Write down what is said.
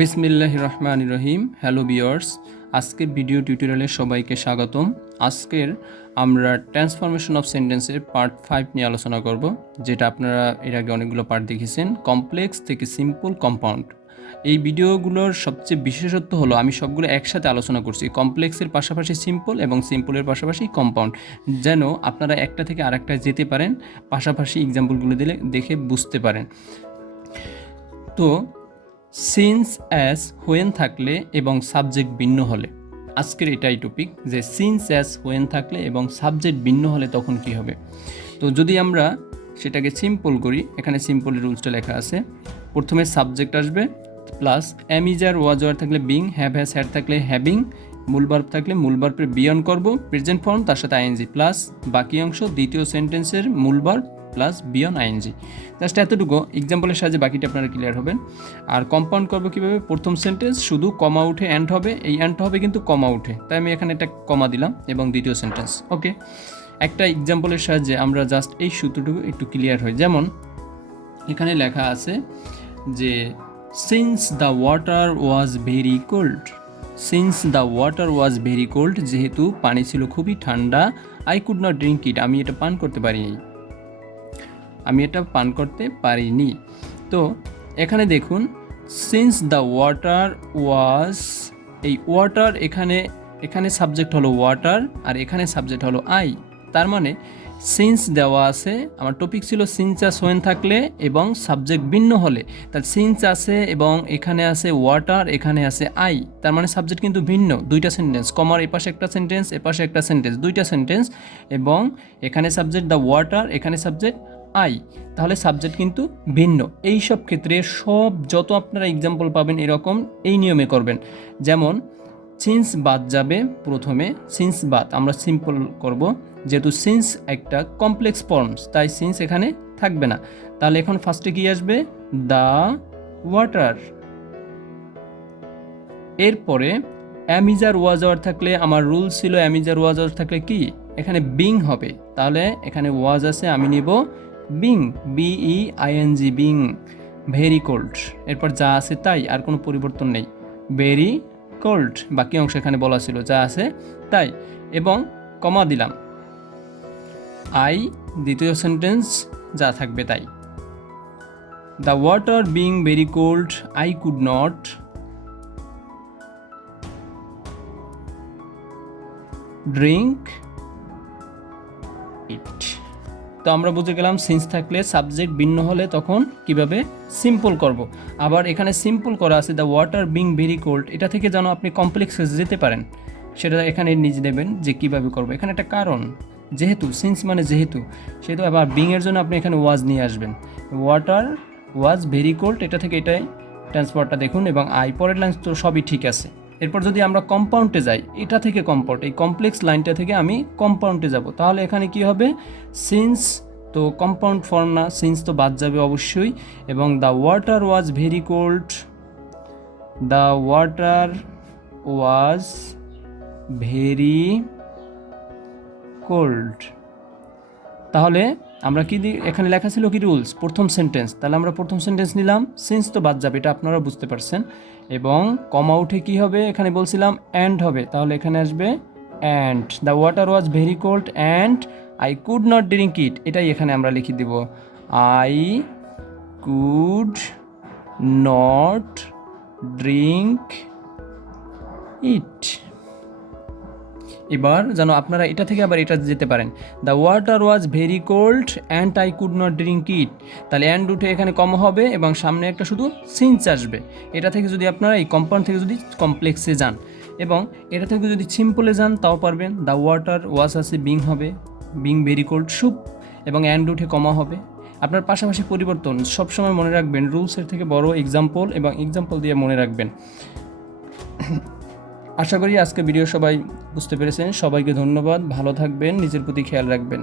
বিসমিল্লাহির রহমানির রহিম। Hello viewers, আজকের ভিডিও টিউটোরিয়ালে সবাইকে স্বাগতম। আজকের আমরা ট্রান্সফরমেশন অফ সেন্টেন্সের পার্ট 5 নিয়ে আলোচনা করব, যেটা আপনারা এর আগে অনেকগুলো পার্ট দেখেছেন, কমপ্লেক্স থেকে সিম্পল কম্পাউন্ড। এই ভিডিওগুলোর সবচেয়ে বিশেষত্ব হলো আমি সবগুলো একসাথে আলোচনা করছি, কমপ্লেক্সের পাশাপাশি সিম্পল এবং সিম্পলের পাশাপাশি কম্পাউন্ড, যেন আপনারা একটা থেকে আরেকটায় যেতে পারেন, পাশাপাশি এক্সাম্পলগুলো দিলে দেখে বুঝতে পারেন। তো সিন্স অ্যাজ হোয়েন থাকলে এবং সাবজেক্ট ভিন্ন হলে, আজকের এটাই টপিক, যে সিন্স অ্যাজ হোয়েন থাকলে এবং সাবজেক্ট ভিন্ন হলে তখন কি হবে। তো যদি আমরা সেটাকে সিম্পল করি, এখানে সিম্পলের রুলসটা লেখা আছে। প্রথমে সাবজেক্ট আসবে plus am is are was were থাকলে বিং, হ্যাভ হ্যাজ হ্যাড থাকলে হ্যাভিং, মূল ভার্ব থাকলে মূল ভার্বের বিয়ন করব প্রেজেন্ট ফর্ম তার সাথে আইএনজি প্লাস বাকি অংশ দ্বিতীয় সেন্টেন্সের মূল ভার্ব প্লাস বিয়ন আইএনজি। জাস্ট এতটুকু এক্সাম্পলের সাহায্যে বাকিটা আপনারা ক্লিয়ার হবেন। আর কম্পাউন্ড করবো কীভাবে, প্রথম সেন্টেন্স শুধু কমা উঠে অ্যান্ড হবে, এই অ্যান্ডটা হবে কিন্তু কমা উঠে, তাই আমি এখানে একটা কমা দিলাম এবং দ্বিতীয় সেন্টেন্স। ওকে, একটা এক্সাম্পলের সাহায্যে আমরা জাস্ট এই সূত্রটুকু একটু ক্লিয়ার হয়। যেমন এখানে লেখা আছে যে since the water was very cold, since the water was very cold, যেহেতু পানি ছিল খুবই ঠান্ডা, I could not drink it, আমি এটা পান করতে পারিনি, তো এখানে দেখুন সিন্স দ্য ওয়াটার ওয়াজ, এই ওয়াটার এখানে সাবজেক্ট হলো ওয়াটার আর এখানে সাবজেক্ট হলো আই, তার মানে সিন্স দেওয়া আছে, আমার টপিক ছিল সিন্স অ্যাজ হোয়েন থাকলে এবং সাবজেক্ট ভিন্ন হলে, তার সিন্স আছে এবং এখানে আছে ওয়াটার, এখানে আছে আই, তার মানে সাবজেক্ট কিন্তু ভিন্ন, দুইটা সেন্টেন্স, কমার এপাশে একটা সেন্টেন্স এপাশে একটা সেন্টেন্স, দুইটা সেন্টেন্স, এবং এখানে সাবজেক্ট দ্য ওয়াটার, এখানে সাবজেক্ট আই, তাহলে সাবজেক্ট কিন্তু ভিন্ন। এই সব ক্ষেত্রে যত আপনারা এক্সাম্পল পাবেন এরকম এই নিয়মে করবেন। যেমন সিন্স বাদ যাবে, প্রথমে সিন্স বাদ আমরা সিম্পল করব, যেহেতু সিন্স একটা কমপ্লেক্স ফর্মস তাই সিন্স এখানে থাকবে না, তাহলে এখন ফার্স্টে কি আসবে, দ্য ওয়াটার, এরপরে অ্যামিজার ওয়াজ আওয়ার থাকলে, আমার রুল ছিল অ্যামিজার ওয়াজ আওয়ার থাকলে কি এখানে বিং হবে, তাহলে এখানে ওয়াজ আছে আমি নিব being, BEING, being, very cold, এরপর যা আছে তাই, আর কোনো পরিবর্তন নেই, ভেরি কোল্ড, বাকি অংশ এখানে বলা ছিল যা আছে তাই, এবং কমা দিলাম, আই দ্বিতীয় সেন্টেন্স যা থাকবে তাই, the water being very cold I could not drink it. তো আমরা বুঝে গেলাম সিন্স থাকলে সাবজেক্ট ভিন্ন হলে তখন কিভাবে সিম্পল করব। আবার এখানে সিম্পল করা আছে the water being very cold, এটা থেকে যেন আপনি কমপ্লেক্সে যেতে পারেন সেটা এখানে নিজে দেবেন যে কিভাবে করব। এখানে একটা কারণ, যেহেতু সিন্স মানে যেহেতু, সেহেতু আবার বিংয়ের জন্য আপনি এখানে ওয়াজ নিয়ে আসবেন, ওয়াটার ওয়াজ ভেরি কোল্ড, এটা থেকে এটাই ট্রান্সফারটা দেখুন, এবং আই পরের লাইন তো সবই ঠিক আছে। এরপর যদি আমরা কম্পাউন্ডে যাই, এটা থেকে কম্পাউন্ড, এই কমপ্লেক্স লাইনটা থেকে আমি কম্পাউন্ডে যাব, তাহলে এখানে কি হবে, সিন্স তো কম্পাউন্ড ফর্ম না, সিন্স তো বাদ যাবে অবশ্যই, এবং the water was very cold, the water was very cold, তাহলে আমরা কি এখানে লেখা ছিল কি রুলস, প্রথম সেন্টেন্স, তাহলে আমরা প্রথম সেন্টেন্স নিলাম, সিন্স তো বাদ যাবে, এটা আপনারা বুঝতে পারছেন, এবং কমা উঠে কি হবে, এখানে বলছিলাম অ্যান্ড হবে, তাহলে এখানে আসবে and, the water was very cold and I could not drink it, এটাই এখানে আমরা লিখে দিব, I could not drink it. এবার যেন আপনারা এটা থেকে আবার এটা যেতে পারেন, the water was very cold and I could not drink it, তাহলে অ্যান্ড উঠে এখানে কম হবে এবং সামনে একটা শুধু সিন্স আসবে। এটা থেকে যদি আপনারা এই কম্পাউন্ড থেকে যদি কমপ্লেক্সে যান এবং এটা থেকে যদি সিম্পলে যান তাও পারবেন, দ্য ওয়াটার ওয়াজ আছে বিং হবে, বিং ভেরি কোল্ড সুপ, এবং অ্যান্ড উঠে কমা হবে। আপনার পাশাপাশি পরিবর্তন সবসময় মনে রাখবেন, রুলসের থেকে বড় এক্সাম্পল, এবং এক্সাম্পল দিয়ে মনে রাখবেন। আশা করি আজকে ভিডিও সবাই বুঝতে পেরেছেন। সবাইকে ধন্যবাদ, ভালো থাকবেন, নিজের প্রতি খেয়াল রাখবেন।